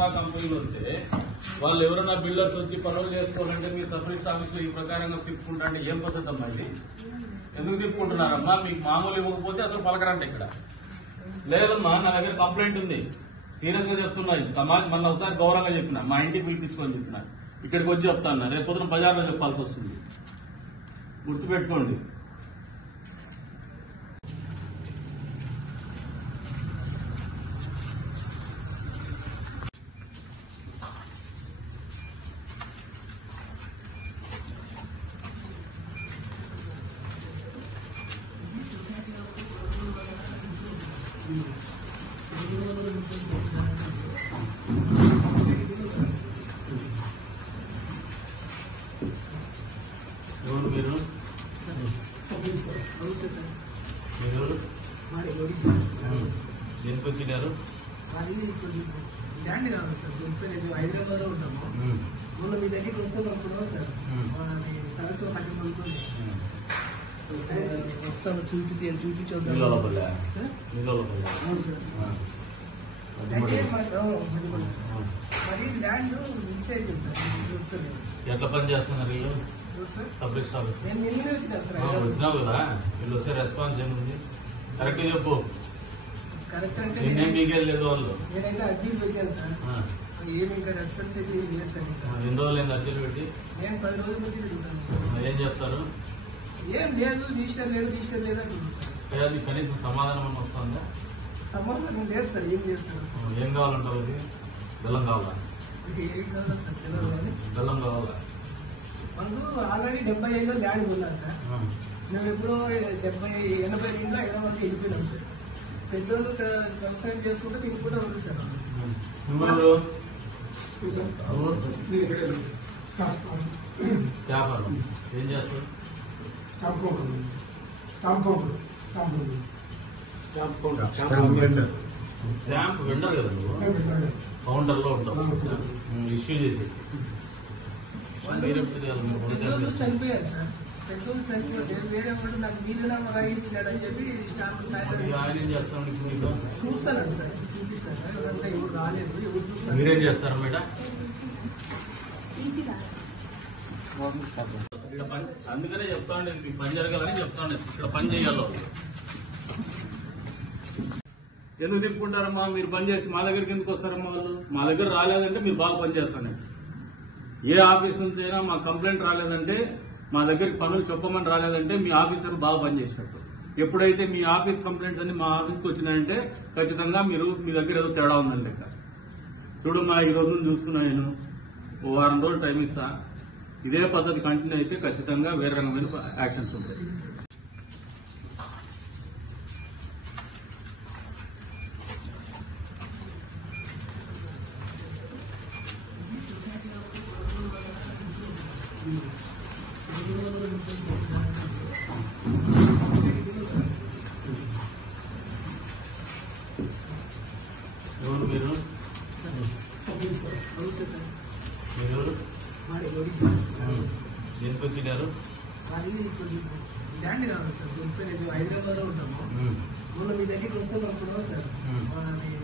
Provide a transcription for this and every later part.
Infra కంపెనీలు వస్తే వాళ్ళు ఎవరైనా బిల్డర్స్ వచ్చి పనులు చేసుకోవాలంటే మీరు సబ్ రిజిస్టర్ ఆఫీస్ లో ఈ ప్రకారంగా తిప్పుకుంటా అంటే ఏం పద్ధతి అమ్మా ఇది? ఎందుకు తిప్పుకుంటున్నారమ్మా? మీకు మామూలు ఇవ్వకపోతే అసలు పలకరండి ఇక్కడ. లేదమ్మా, నా దగ్గర కంప్లైంట్ ఉంది, సీరియస్ గా చెప్తున్నా. మొన్న ఒకసారి గౌరవంగా చెప్పిన, మా ఇంటికి పిలిపించుకొని చెప్పిన, ఇక్కడికి వచ్చి చెప్తాను. రేపు పొద్దున బజార్లో చెప్పాల్సి వస్తుంది, గుర్తుపెట్టుకోండి. ఎవరు మీరు? దేనికి వచ్చినారు? ల్యాండ్ కావాలి సార్, దొరికిపోలేదు. హైదరాబాద్ లో ఉంటాము. మొన్న మీ దగ్గరికి వస్తున్నప్పుడు సార్ సరస్సు పట్టి కొనుక్కోండి వస్తాము, చూపించొద్దాం. అవును సార్. మరి ల్యాండ్ మిస్ అయిపోయింది సార్, దొరుకుతుంది. ఎట్లా పని చేస్తున్నారు వీళ్ళు? సబ్ రిజిస్టర్ ఆఫీస్ నేను నిన్నే వచ్చినా సార్. వచ్చినావు కదా, వీళ్ళు వస్తే రెస్పాన్స్ ఏముంది? కరెక్ట్ చెప్పు. కరెక్ట్ అంటే నేనేం మీకేం లేదు. వాళ్ళు నేనైతే అర్జీలు పెట్టాను సార్, ఏమి ఇంకా రెస్పాన్స్ అయితే ఏం చేస్తాను. ఎన్ని రోజులు అర్జీలు పెట్టి? నేను 10 రోజుల నుంచి తిరుగుతాను సార్. ఏం చెప్తారు? ఏం లేదు, రిజిస్టర్ లేదు అంటున్నాను సార్. అది కనీసం సమాధానం వస్తుందా? సమాధానం లేదు సార్. ఏం చేస్తారు? ఏం కావాలంటారు? అది బెల్లం కావాలా? ఏం కావాలా సార్? తెలియదు కానీ బెల్లం కావాలా? మనకు ఆల్రెడీ 75లో ల్యాండ్ కొన్నాను సార్. మేము ఎప్పుడో 82లో హైదరాబాద్కి వెళ్ళిపోయినాం సార్. పెద్దోళ్ళు వ్యవసాయం చేసుకుంటే దీనికి కూడా ఉంది సార్. ఏం చేస్తారు? స్టాంప్ వెండర్ కదా నువ్వు? కౌంటర్ లో ఉంటావు, ఇష్యూ చేసి. పెద్దోళ్ళు చనిపోయారు సార్. పెద్దోళ్ళు చనిపోతే వేరే వాడు నాకు వీలునామా రాయించినాడని చెప్పి స్టాంప్ ఆయన ఏం చేస్తాను చూస్తానండి సార్, చూపిస్తాను. ఎవరంతా ఎవరు రాలేదు, ఎవరు చూస్తారు. మీరేం చేస్తారు మేడం? అందుకనే చెప్తా ఉండేది, మీకు పని జరగాలని చెప్తా ఉండేది. ఇక్కడ పని చేయాలో ఎందుకు తిప్పుకుంటారమ్మా? మీరు పని చేసి మా దగ్గరికి ఎందుకు వస్తారమ్మా? వాళ్ళు మా దగ్గర రాలేదంటే మీరు బాగా పని చేస్తాను. ఏ ఆఫీస్ నుంచి అయినా మా కంప్లైంట్ రాలేదంటే, మా దగ్గరికి పనులు చెప్పమని రాలేదంటే మీ ఆఫీసర్ బాగా పనిచేసినట్టు. ఎప్పుడైతే మీ ఆఫీస్ కంప్లైంట్స్ అన్ని మా ఆఫీస్కి వచ్చినాయంటే ఖచ్చితంగా మీ దగ్గర ఏదో తేడా ఉందని లెక్క. చూడమ్మా, ఈ రోజు చూస్తున్నా, నేను ఓ వారం రోజులు టైం ఇస్తా. ఇదే పద్ధతి కంటిన్యూ అయితే ఖచ్చితంగా వేరే రకమైన యాక్షన్స్ ఉంటాయి. ఎవరు మీరు? దేనికి వచ్చినారు? ల్యాండ్ కావాలి సార్, దొరికిపోలేదు. హైదరాబాద్ లో ఉంటాము. మొన్న మీ దగ్గరికి వస్తున్నప్పుడు సార్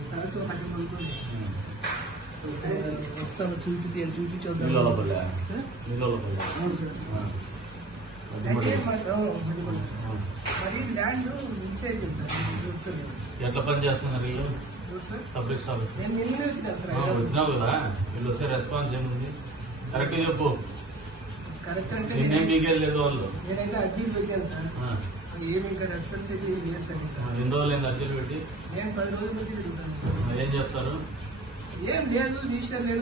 సరస్సు పట్టి కొనుక్కోండి వస్తాము, చూపించొద్దాం. అవును సార్. మరి ల్యాండ్ మిస్ అయిపోయింది సార్, దొరుకుతుంది. ఎట్లా పని చేస్తున్నారు వీళ్ళు? సబ్ రిజిస్టర్ ఆఫీస్ నేను నిన్నే వచ్చినా సార్. వచ్చినావు కదా, వీళ్ళు వస్తే రెస్పాన్స్ ఏముంది? కరెక్ట్ చెప్పు. కరెక్ట్ అంటే నేనేం మీకేం లేదు. వాళ్ళు నేనైతే అర్జీలు పెట్టాను సార్, ఏమి ఇంకా రెస్పాన్స్ అయితే ఏం చేస్తాను. ఎన్ని రోజులు అర్జీలు పెట్టి? నేను 10 రోజుల నుంచి తిరుగుతాను సార్. ఏం చెప్తారు? ఏం లేదు, రిజిస్టర్ లేదు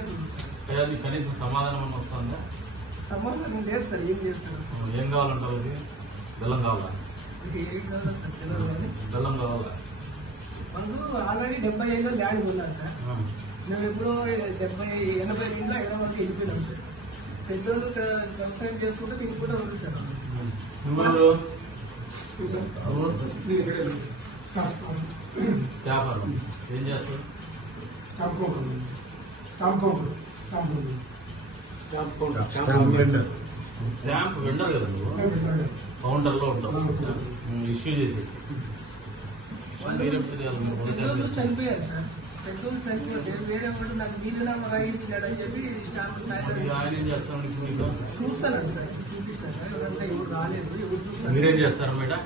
అంటున్నాను సార్. అది కనీసం సమాధానం వస్తుందా? సమాధానం లేదు సార్. ఏం చేస్తారు? ఏం కావాలంటారు? అది బెల్లం కావాలా? ఏం కావాలా సార్? తెలియదు కానీ బెల్లం కావాలా? మనకు ఆల్రెడీ 75లో ల్యాండ్ కొన్నాను సార్. మేము ఎప్పుడో 82లో హైదరాబాద్కి వెళ్ళిపోయినాం సార్. పెద్దోళ్ళు వ్యవసాయం చేసుకుంటే దీనికి కూడా ఉంది సార్. ఏం చేస్తారు? స్టాంప్ వెండర్ కదా నువ్వు? కౌంటర్ లో ఉంటావు, ఇష్యూ చేసి. పెద్దోళ్ళు చనిపోయారు సార్. పెద్దోళ్ళు చనిపోతే వేరే వాడు నాకు వీలునామా రాయించాడని చెప్పి స్టాంప్ చూస్తానండి సార్, చూపిస్తాను సార్. ఎవరంతా ఎవరు రాలేదు, ఎవరు చూస్తారు. మీరేం చేస్తారు మేడం?